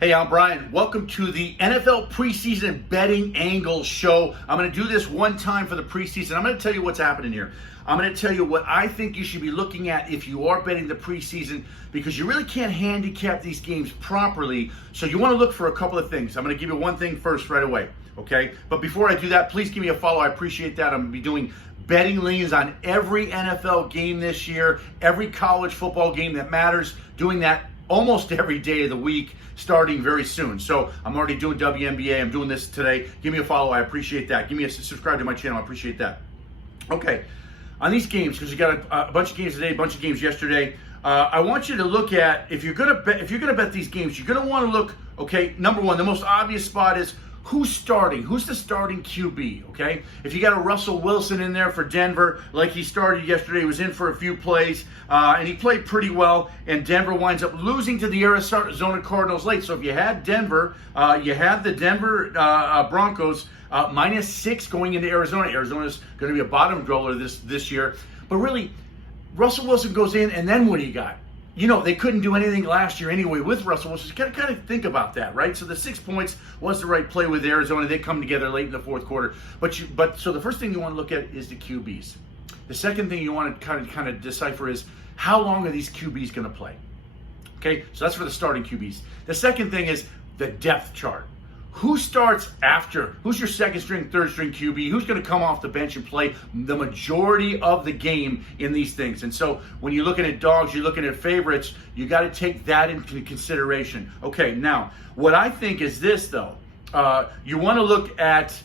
Hey, I'm Brian. Welcome to the NFL Preseason Betting Angle Show. I'm going to do this one time for the preseason. I'm going to tell you what's happening here. I'm going to tell you what I think you should be looking at if you are betting the preseason, because you really can't handicap these games properly. So you want to look for a couple of things. I'm going to give you one thing first right away, okay? But before I do that, please give me a follow. I appreciate that. I'm going to be doing betting leans on every NFL game this year, every college football game that matters, doing that almost every day of the week, starting very soon. So I'm already doing WNBA. I'm doing this today. Give me a follow. I appreciate that. Give me a subscribe to my channel. I appreciate that. Okay, on these games, because you got a bunch of games today, a bunch of games yesterday. I want you to look at, if you're gonna bet these games, you're gonna want to look. Okay, number one, the most obvious spot is who's starting? Who's the starting QB, okay? If you got a Russell Wilson in there for Denver, like he started yesterday, he was in for a few plays, and he played pretty well, and Denver winds up losing to the Arizona Cardinals late. So if you had Denver, you had the Denver Broncos -6 going into Arizona. Arizona's going to be a bottom dweller this year. But really, Russell Wilson goes in, and then what do you got? You know, they couldn't do anything last year anyway with Russell Wilson. You got to kind of think about that, right? So the 6 points was the right play with Arizona. They come together late in the fourth quarter. So the first thing you want to look at is the QBs. The second thing you want to kind of decipher is how long are these QBs going to play? Okay, so that's for the starting QBs. The second thing is the depth chart. Who starts after? Who's your second string, third string QB? Who's going to come off the bench and play the majority of the game in these things? And so when you're looking at dogs, you're looking at favorites, you got to take that into consideration. Okay, now, what I think is this, though. You want to look at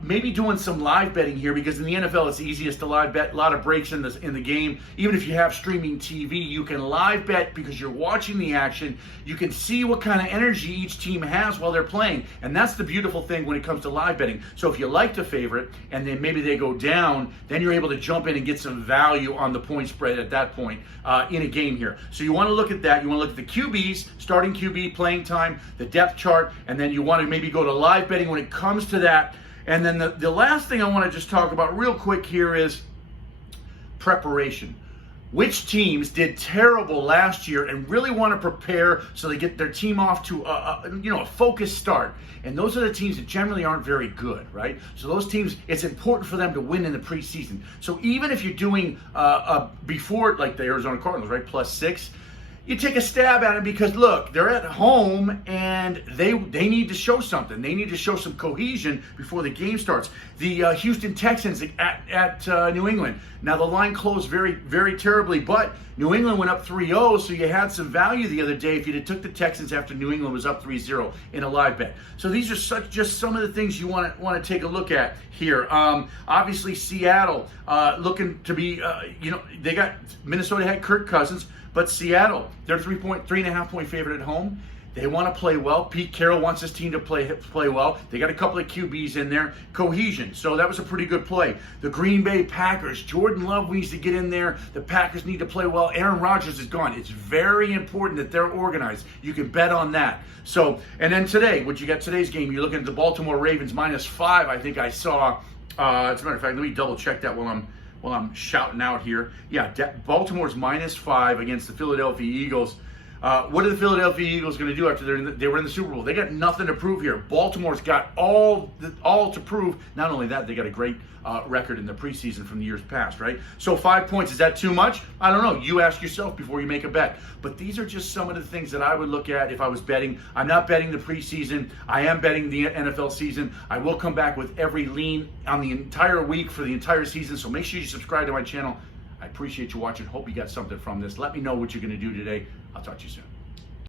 maybe doing some live betting here, because in the NFL it's easiest to live bet. A lot of breaks in the game. Even if you have streaming TV, you can live bet because you're watching the action. You can see what kind of energy each team has while they're playing, and that's the beautiful thing when it comes to live betting. So if you like the favorite and then maybe they go down, then you're able to jump in and get some value on the point spread at that point in a game here. So you want to look at that. You want to look at the QBs, starting QB, playing time, the depth chart, and then you want to maybe go to live betting when it comes to that. And then the last thing I want to just talk about real quick here is preparation. Which teams did terrible last year and really want to prepare so they get their team off to a focused start? And those are the teams that generally aren't very good, right? So those teams, it's important for them to win in the preseason. So even if you're doing before, like the Arizona Cardinals, right, +6, you take a stab at it, because look, they're at home and they need to show something. They need to show some cohesion before the game starts. The Houston Texans at New England. Now the line closed very, very terribly, but New England went up 3-0, so you had some value the other day if you took the Texans after New England was up 3-0 in a live bet. So these are just some of the things you want to take a look at here. Obviously Seattle looking to be, they got Minnesota had Kirk Cousins. But Seattle, they're 3.5 point favorite at home. They want to play well. Pete Carroll wants his team to play well. They got a couple of QBs in there. Cohesion. So that was a pretty good play. The Green Bay Packers. Jordan Love needs to get in there. The Packers need to play well. Aaron Rodgers is gone. It's very important that they're organized. You can bet on that. So, and then today, what you got today's game, you're looking at the Baltimore Ravens -5. I think I saw. As a matter of fact, let me double check that while I'm shouting out here. Yeah, Baltimore's -5 against the Philadelphia Eagles. What are the Philadelphia Eagles going to do after they were in the Super Bowl? They got nothing to prove here. Baltimore's got all to prove. Not only that, they got a great record in the preseason from the years past, right? So 5 points, is that too much? I don't know. You ask yourself before you make a bet. But these are just some of the things that I would look at if I was betting. I'm not betting the preseason. I am betting the NFL season. I will come back with every lean on the entire week for the entire season. So make sure you subscribe to my channel. I appreciate you watching. Hope you got something from this. Let me know what you're going to do today. I'll talk to you soon.